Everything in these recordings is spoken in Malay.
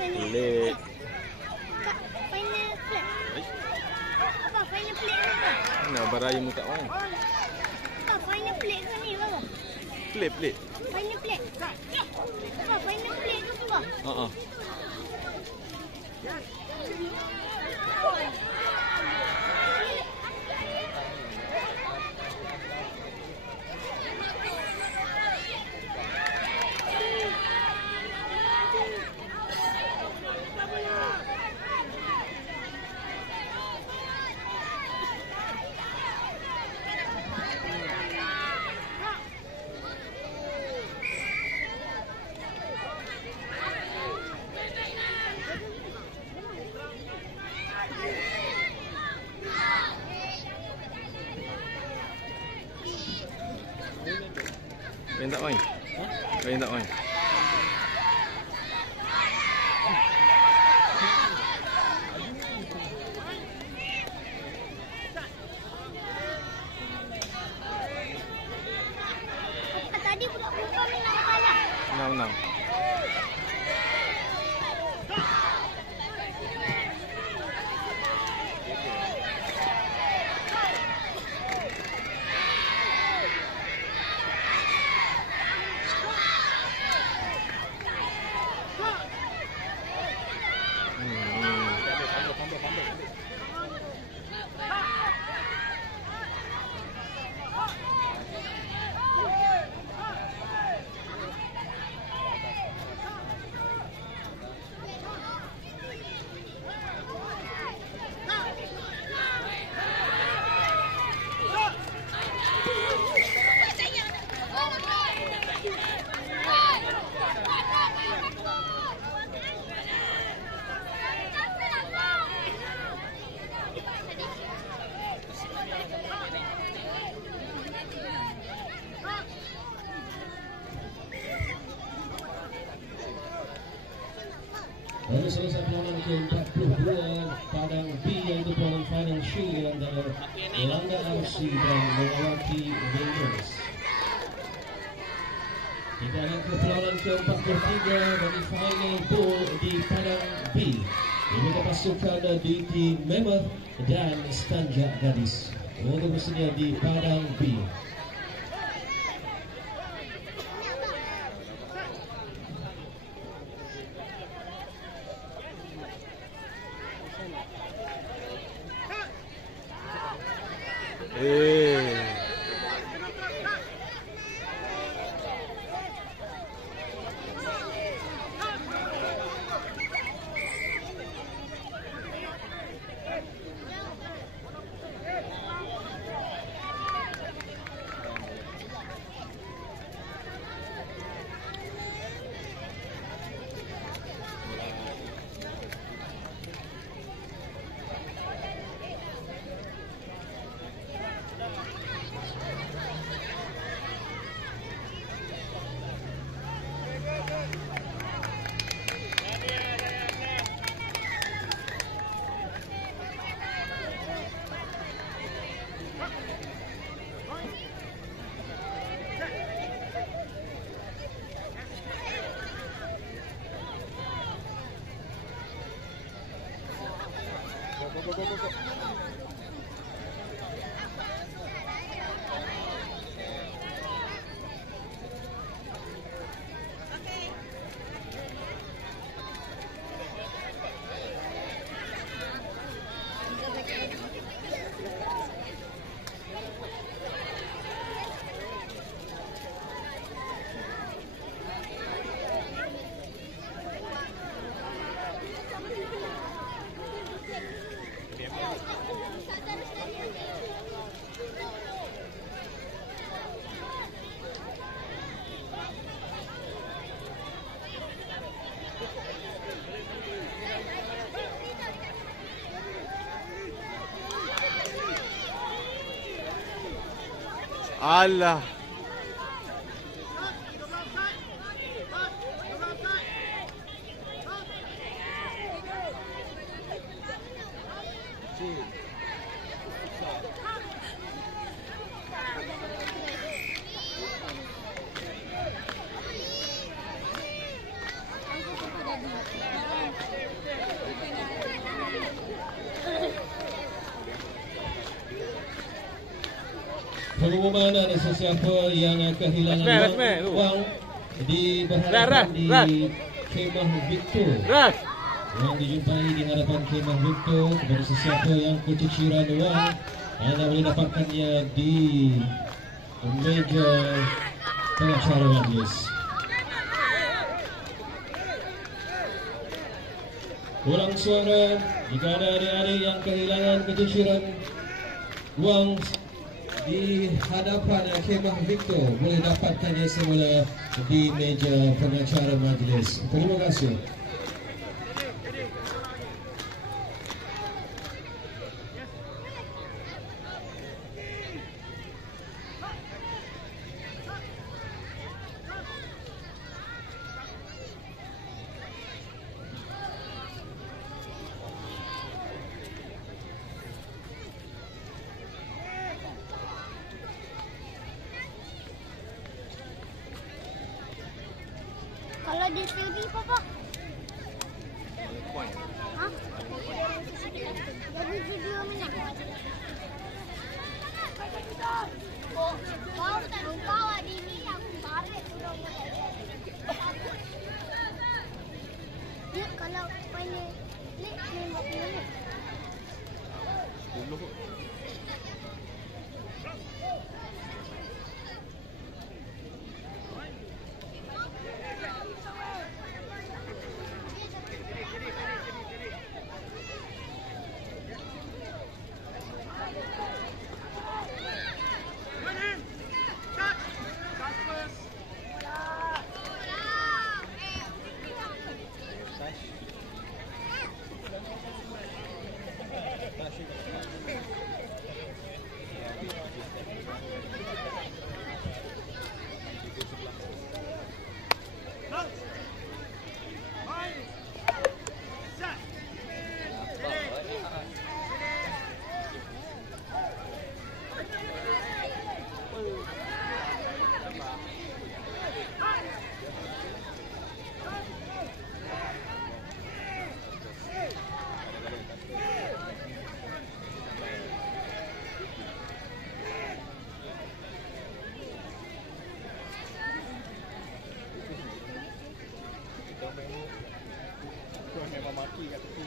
Pelik. Kak, final plate. Apa final plate ni apa? Mana barayam dekat mana? Apa final plate ke ni apa? Pelik. Final plate. Apa final plate ke apa? Ha. Main tak main? Main tak main? Tadi budak-budak menang kalah. Menang. Lalu selesai perlawanan ke-42 Padang B yaitu perlawanan financial antara Belanda RC dan Mengawati Millions. Kita akan ke perlawanan ke-43 bagi final ball di Padang B. Ini pasukan DT Member dan Stanja Gadis untuk bersedia di Padang B. Go. Alah. sesiapa yang kehilangan Rasmi, wang diberhadapan di Kemah Victor. Yang dijumpai di hadapan Kemah Victor. Kepada sesiapa yang keciciran wang, anda boleh dapatkannya di meja pengacara majlis. Ulang suara jika ada adik-adik yang kehilangan keciciran wang di hadapan Kemah Victor, boleh dapatkannya semula di meja pengacara majlis. Terima kasih. Kalau di TV Papa. Ha? Jadi video mana? Oh, kau tak bawa di ni aku tarik turun. Dia kalau punya klik nembak mana? Dulu. Memang mati kat tepi.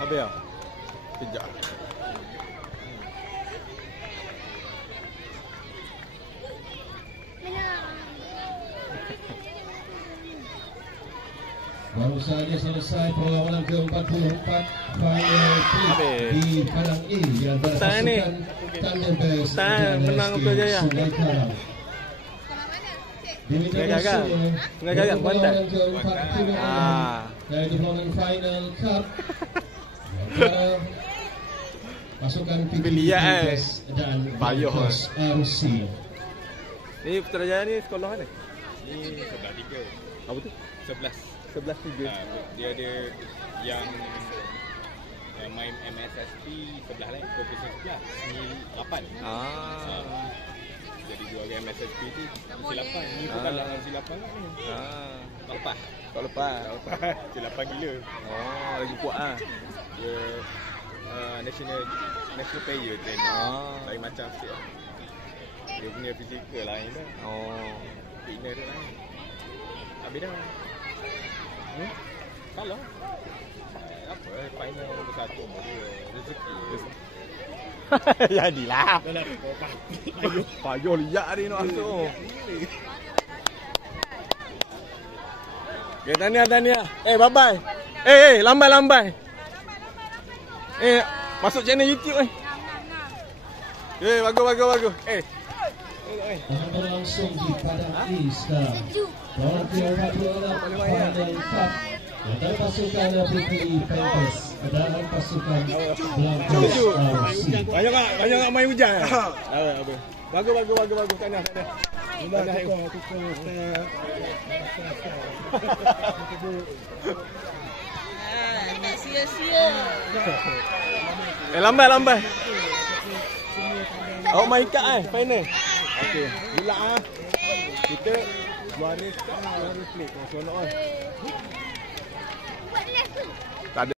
Habis ya? Kejap. Baru saja selesai perlawanan ke-44 Final Prix di Padang E di antara pasukan Thunderbirds dan SK Sungai Karang. Sungai Karang, Kuantan. Dari perlawanan Final Cup antara pasukan PTPS dan Bagus RC. Ni Putrajaya ni sekolah mana? Ni sebelah 3. Apa tu? 11 3. Dia ada yang main MSSP sebelah lain, profesor sebelah. Ni 8. Jadi dua orang MSSP tu silapan. Ni bukan dalam silapan kan ni. Tak lepas. Silapan gila. Oh, lagi kuat ah. Dia national player trainer. Lain macam sikit lah. Dia punya fizikal lain dah. Fitness dia lain. Habis dah. Kalau apa final nombor 1 nombor 2 rezeki. Jadilah. Payuh liat ni nak masuk. Okay, tahniah. Bye-bye. Lambai. Masuk channel YouTube eh. Bagus. Akan berlangsung di Padang East sekarang. Lawan Final Cup antara pasukan PPI Panthers dan pasukan Blancos RC. Banyak main hujan. Bagus. Tanah. Tak sia-sia. Lambai. Awak main kad final. Okey, gila Kita juara play. Seronok